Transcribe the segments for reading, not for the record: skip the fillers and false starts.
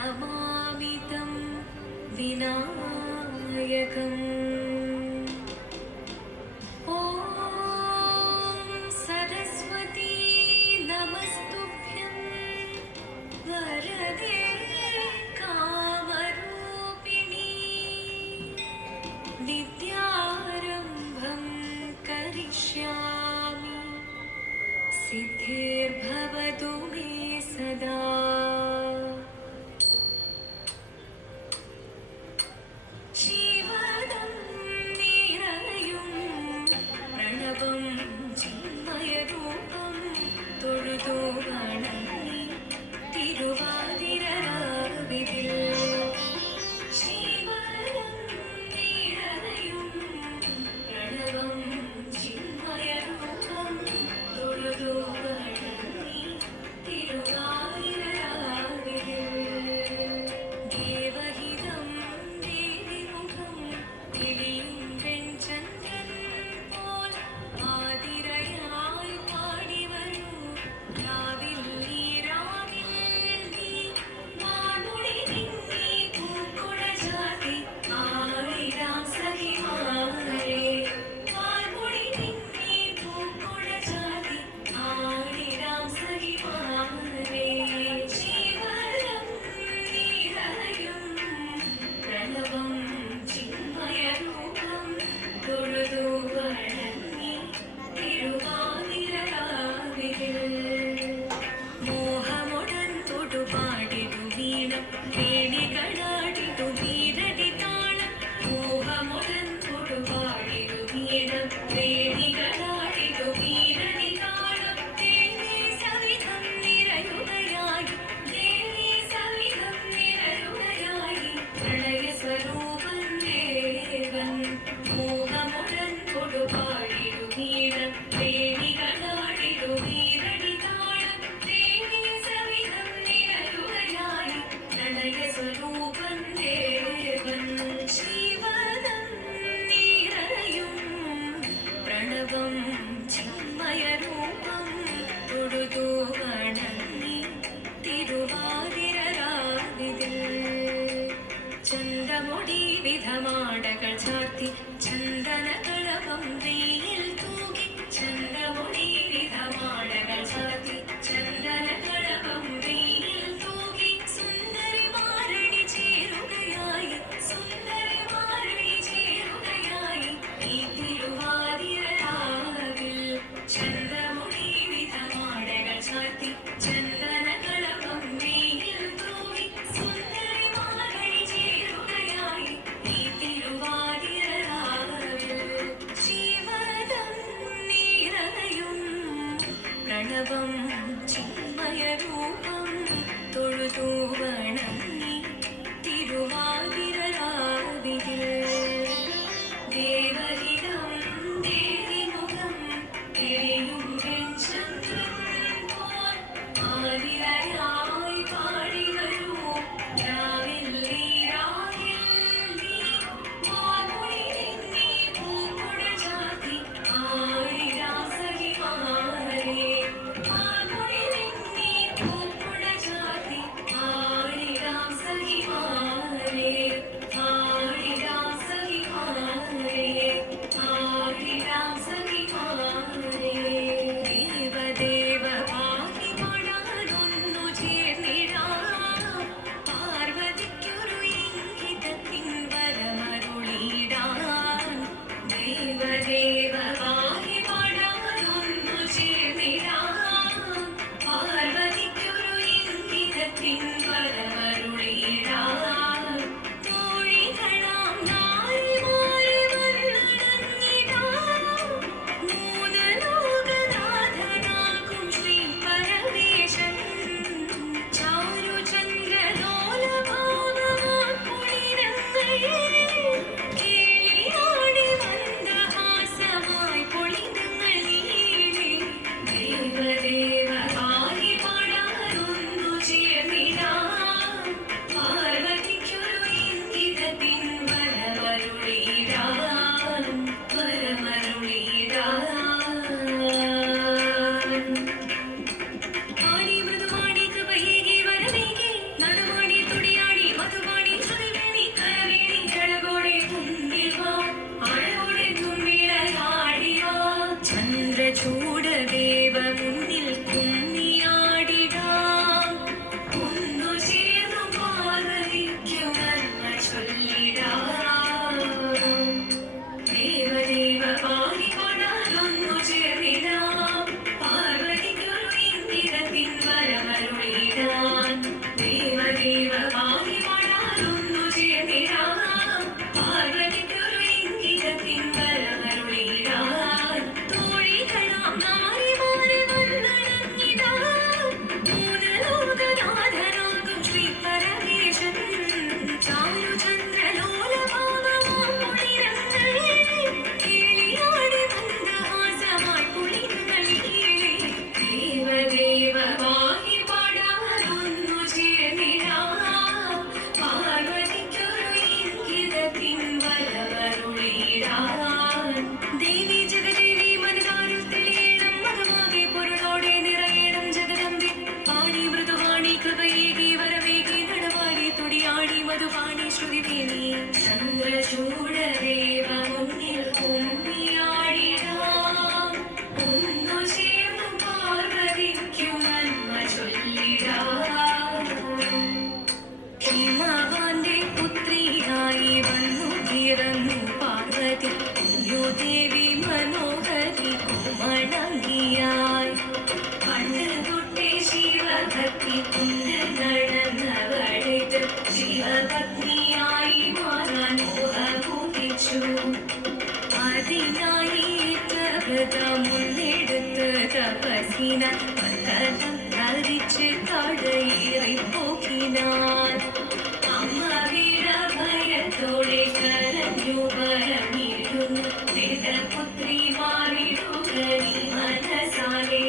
नमामि तं विनायकम् ॐ सरस्वती नमस्तुभ्यं वरदे कामरूपिणी विद्यारम्भं करिष्यामि सिद्धिर्भवतु मे सदा जीवनं निरयुं प्रणवं चिन्मयरूपं തൊഴുതു വണങ്ങി തിരുവാതിരരാവിതിൽ ജീവനം നിറയും പ്രണവം ചിന്മയരൂപം തൊഴുതു വണങ്ങി തിരുവാതിരരാവിതിൽ ശൂരദേവ മുന്നിൽ കുമ്മിയാടിടാം. ഒന്നു ചേർന്നു പാർവതിക്കു നന്മ ചൊല്ലിടാം. ഹിമവാന്റെ പുത്രിയായി വന്നു പിറന്നു പാർവതി, ദേവി മനോഹരി കുമണങ്ങിയായി. പണ്ട് തൊട്ടേ ശിവഭക്തി കൊണ്ട് നടന്നവളിത് ശിവപത്നിയായി മാറാൻ മോഹപൂരിച്ചു. അതിനായി വ്രതമൊന്നെടുത്ത് തപസിന പർവ്വതം ധരിച്ച് കടയേറിപ്പോക്കിനാൻ. അമ്മ വീരഭയത്തോടെ കരഞ്ഞു പറഞ്ഞിരുന്നു, പുത്രി മാറിടുകനി മനസാലെ.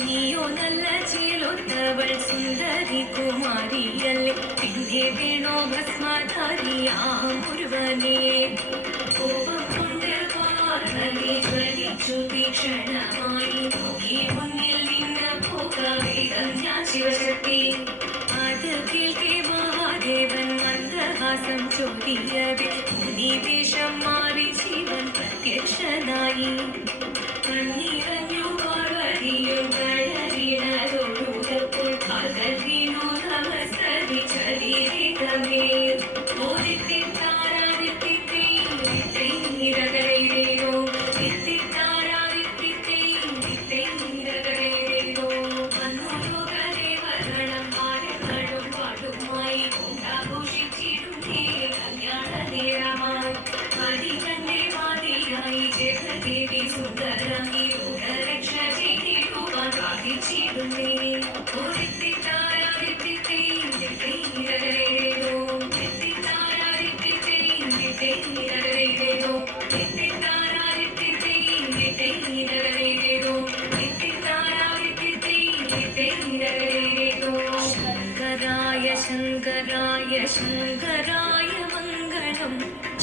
നീയോ നല്ല ചേലൊത്തവൾ സുന്ദരി കുമാരിയല്ലേ, പിന്നെ വേണോ ഭസ്മധാരിയാം ഒരുവനെ. കോപം കൊണ്ട് പാർവതി ജ്വലിച്ചു തീക്ഷണമായി നോക്കി മുന്നിൽ നിന്ന് പോകാവേഗം ഞാൻ ശിവശക്തി. അത് കേൾക്കെ മഹാദേവൻ മന്ദഹാസം ചോദിയവേ മുനിവേഷം മാറി ശിവൻ പ്രത്യക്ഷനായി. കണ്ണിറഞ്ഞു പാർവതിയും കഴലിനതൊഴുകപ്പോൾ പകർന്നു നമസ്കരിച്ചതിരേകമേ. ദേവി സുന്ദരങ്ങി രക്ഷ ചെയ്തിടുവാൻ പ്രാർത്ഥിച്ചിടുന്നേ. ശങ്കരായ ശങ്കരായ ശങ്കരായ മംഗളം,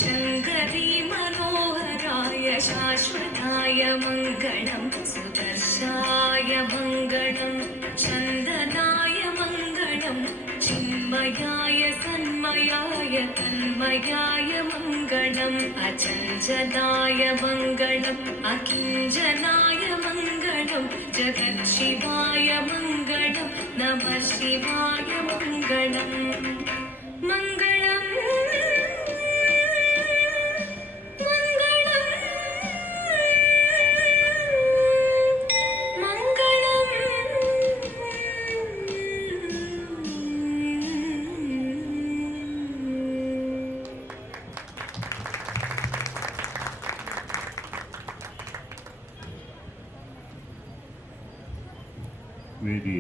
ശങ്കരീ മനോഹരായ ശാശ്വതായ മംഗളം, സുദർശായ മംഗളം, ചന്ദനായ മംഗളം, ചിന്മയായ സന്മയായ തന്മയായ മംഗളം, അചഞ്ചലായ മംഗളം, അകിഞ്ചനായ മംഗളം, ജഗത്ശിവായ മംഗളം, നമഃ ശിവായ മംഗളം. മംഗളം വേദിയെ